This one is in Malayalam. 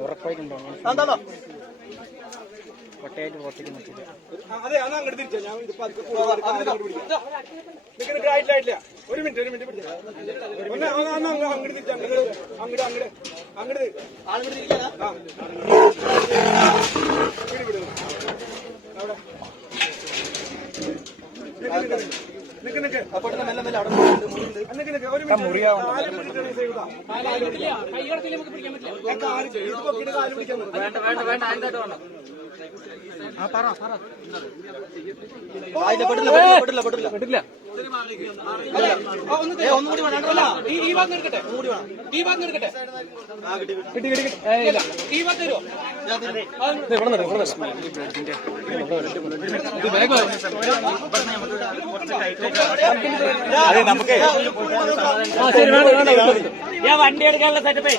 ഉറപ്പായിട്ടുണ്ടാവും. ഒട്ടയായിട്ട് പുറത്തേക്ക് നോക്കില്ല. അതെ അന്ന് അങ്ങോട്ട് തിരിച്ചാ ഞാൻ ആയിട്ടില്ല. ഒരു മിനിറ്റ് അങ്ങോട്ട് തിരിച്ചാ അങ്ങോട്ട് നമുക്ക് വണ്ടി എടുക്കാനുള്ള സെറ്റപ്പേ